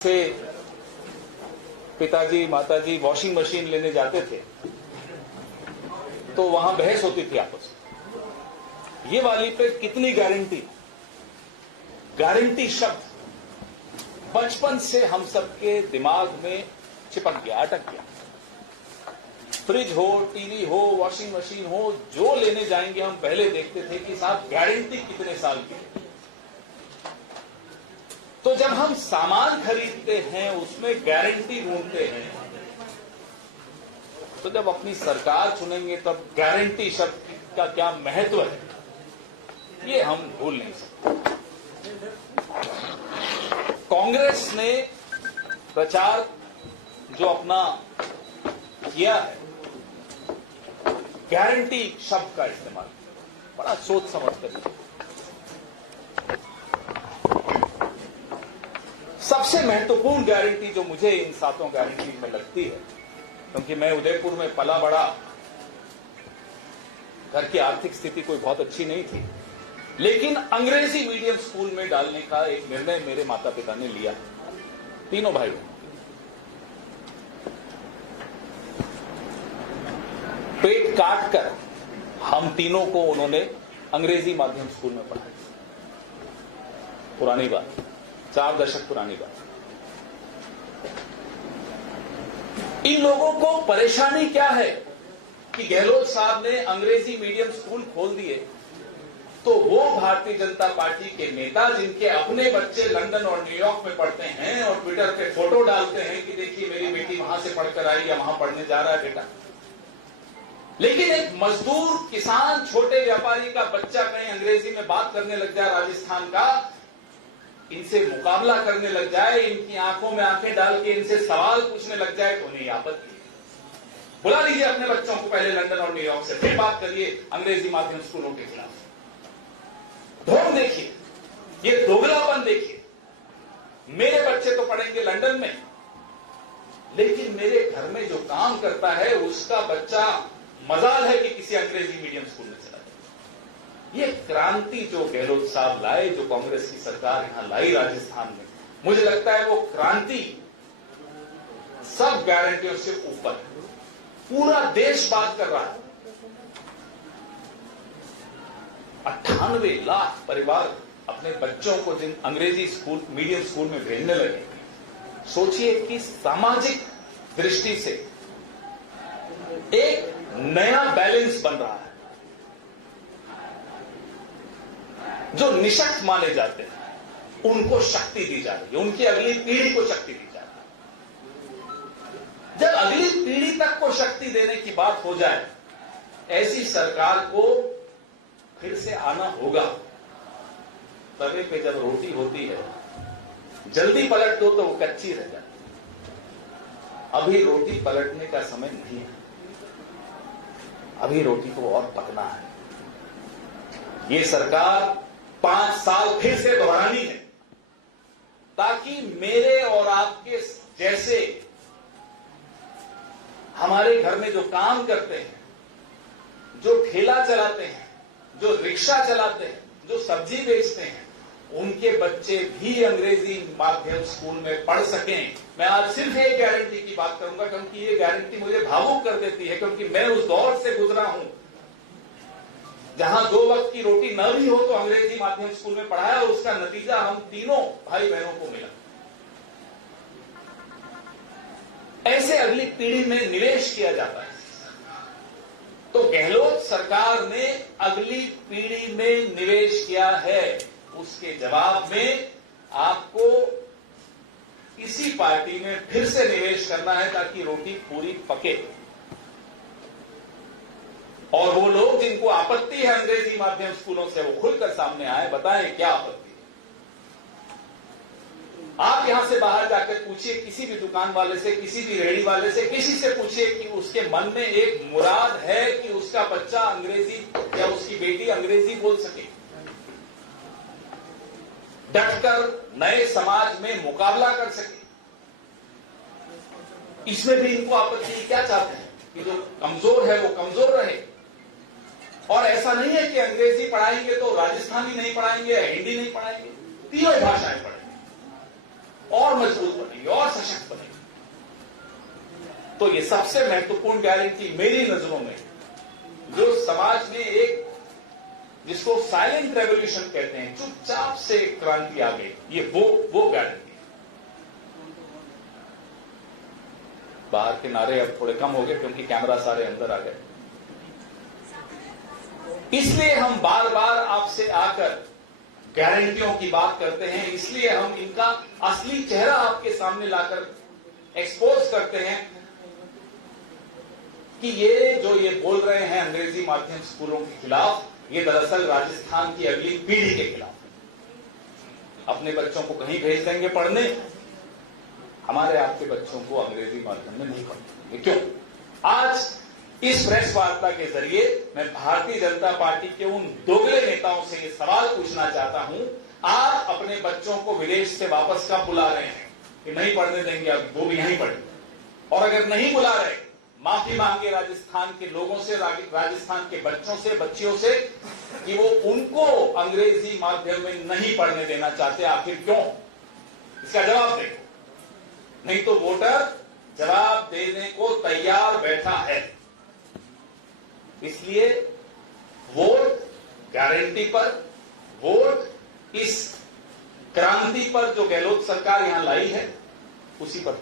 से पिताजी माताजी वॉशिंग मशीन लेने जाते थे तो वहां बहस होती थी आपस में, ये वाली पे कितनी गारंटी। गारंटी शब्द बचपन से हम सबके दिमाग में चिपक गया, अटक गया। फ्रिज हो, टीवी हो, वॉशिंग मशीन हो, जो लेने जाएंगे हम पहले देखते थे कि साहब गारंटी कितने साल की है। तो जब हम सामान खरीदते हैं उसमें गारंटी ढूंढते हैं, तो जब अपनी सरकार चुनेंगे तब गारंटी शब्द का क्या महत्व है ये हम भूल नहीं सकते। कांग्रेस ने प्रचार जो अपना किया है, गारंटी शब्द का इस्तेमाल बड़ा सोच समझ कर किया। सबसे महत्वपूर्ण गारंटी जो मुझे इन सातों गारंटी में लगती है, क्योंकि मैं उदयपुर में पला बड़ा, घर की आर्थिक स्थिति कोई बहुत अच्छी नहीं थी, लेकिन अंग्रेजी मीडियम स्कूल में डालने का एक निर्णय मेरे माता पिता ने लिया। तीनों भाई पेट काट कर हम तीनों को उन्होंने अंग्रेजी माध्यम स्कूल में पढ़ाया। पुरानी बात, 4 दशक पुरानी बात। इन लोगों को परेशानी क्या है कि गहलोत साहब ने अंग्रेजी मीडियम स्कूल खोल दिए, तो वो भारतीय जनता पार्टी के नेता जिनके अपने बच्चे लंदन और न्यूयॉर्क में पढ़ते हैं और ट्विटर पे फोटो डालते हैं कि देखिए मेरी बेटी वहां से पढ़कर आई या वहां पढ़ने जा रहा है बेटा, लेकिन एक मजदूर, किसान, छोटे व्यापारी का बच्चा कहीं अंग्रेजी में बात करने लग जाए, राजस्थान का, इनसे मुकाबला करने लग जाए, इनकी आंखों में आंखें डाल के इनसे सवाल पूछने लग जाए, तो उन्हें आपत्ति। बुला लीजिए अपने बच्चों को पहले लंदन और न्यूयॉर्क से, फिर बात करिए अंग्रेजी माध्यम स्कूलों के खिलाफ। ढोंग देखिए, ये दोगलापन देखिए। मेरे बच्चे तो पढ़ेंगे लंदन में, लेकिन मेरे घर में जो काम करता है उसका बच्चा मजाल है कि किसी अंग्रेजी मीडियम स्कूल में चला जाए। ये क्रांति जो गहलोत साहब लाए, जो कांग्रेस की सरकार यहां लाई राजस्थान में, मुझे लगता है वो क्रांति सब गारंटियों से ऊपर है। पूरा देश बात कर रहा है। 98 लाख परिवार अपने बच्चों को जिन अंग्रेजी स्कूल, मीडियम स्कूल में भेजने लगे, सोचिए कि सामाजिक दृष्टि से एक नया बैलेंस बन रहा है। जो निशक्त माने जाते हैं उनको शक्ति दी जा रही है, उनकी अगली पीढ़ी को शक्ति दी जा रही है। जब अगली पीढ़ी तक को शक्ति देने की बात हो जाए, ऐसी सरकार को फिर से आना होगा। तवे पे जब रोटी होती है, जल्दी पलट दो तो वो कच्ची रह जाती। अभी रोटी पलटने का समय नहीं है, अभी रोटी को और पकना है। ये सरकार 5 साल फिर से दोहरानी है, ताकि मेरे और आपके जैसे हमारे घर में जो काम करते हैं, जो ठेला चलाते हैं, जो रिक्शा चलाते हैं, जो सब्जी बेचते हैं, उनके बच्चे भी अंग्रेजी माध्यम स्कूल में पढ़ सकें। मैं आज सिर्फ एक गारंटी की बात करूंगा, क्योंकि ये गारंटी मुझे भावुक कर देती है, क्योंकि मैं उस दौर से गुजरा हूं जहां 2 वक्त की रोटी न भी हो तो अंग्रेजी माध्यम स्कूल में पढ़ाया, और उसका नतीजा हम तीनों भाई बहनों को मिला। ऐसे अगली पीढ़ी में निवेश किया जाता है। तो गहलोत सरकार ने अगली पीढ़ी में निवेश किया है, उसके जवाब में आपको इसी पार्टी में फिर से निवेश करना है, ताकि रोटी पूरी पके। और वो लोग जिनको आपत्ति है अंग्रेजी माध्यम स्कूलों से, वो खुलकर सामने आए, बताएं क्या आपत्ति है। आप यहां से बाहर जाकर पूछिए किसी भी दुकान वाले से, किसी भी रेहड़ी वाले से, किसी से पूछिए कि उसके मन में एक मुराद है कि उसका बच्चा अंग्रेजी या उसकी बेटी अंग्रेजी बोल सके, डटकर नए समाज में मुकाबला कर सके। इसमें भी इनको आपत्ति क्या चाहते हैं कि जो कमजोर है वो कमजोर रहे। और ऐसा नहीं है कि अंग्रेजी पढ़ाएंगे तो राजस्थानी नहीं पढ़ाएंगे, हिंदी नहीं पढ़ाएंगे, तीनों भाषाएं पढ़ेंगे। और मजबूत बनेगी और सशक्त बनेगी। तो ये सबसे महत्वपूर्ण गारंटी मेरी नजरों में, जो समाज में एक जिसको साइलेंट रेवोल्यूशन कहते हैं, चुपचाप से क्रांति आ गई, ये वो गारंटी है। बाहर के नारे अब थोड़े कम हो गए क्योंकि कैमरा सारे अंदर आ गए। इसलिए हम बार बार आपसे आकर गारंटियों की बात करते हैं, इसलिए हम इनका असली चेहरा आपके सामने लाकर एक्सपोज करते हैं कि ये बोल रहे हैं अंग्रेजी माध्यम स्कूलों के खिलाफ, ये दरअसल राजस्थान की अगली पीढ़ी के खिलाफ। अपने बच्चों को कहीं भेज देंगे पढ़ने, हमारे आपके बच्चों को अंग्रेजी माध्यम में नहीं पढ़ेंगे। क्यों? आज इस प्रेस वार्ता के जरिए मैं भारतीय जनता पार्टी के उन दोगले नेताओं से ये सवाल पूछना चाहता हूं, आप अपने बच्चों को विदेश से वापस कब बुला रहे हैं कि नहीं पढ़ने देंगे, अब वो भी यहीं पढ़ेंगे? और अगर नहीं बुला रहे, माफी मांगे राजस्थान के लोगों से, राजस्थान के बच्चों से, बच्चियों से कि वो उनको अंग्रेजी माध्यम में नहीं पढ़ने देना चाहते। आखिर क्यों? इसका जवाब दें, नहीं तो वोटर जवाब देने को तैयार बैठा है। इसलिए वोट गारंटी पर, वोट इस क्रांति पर जो गहलोत सरकार यहां लाई है, उसी पर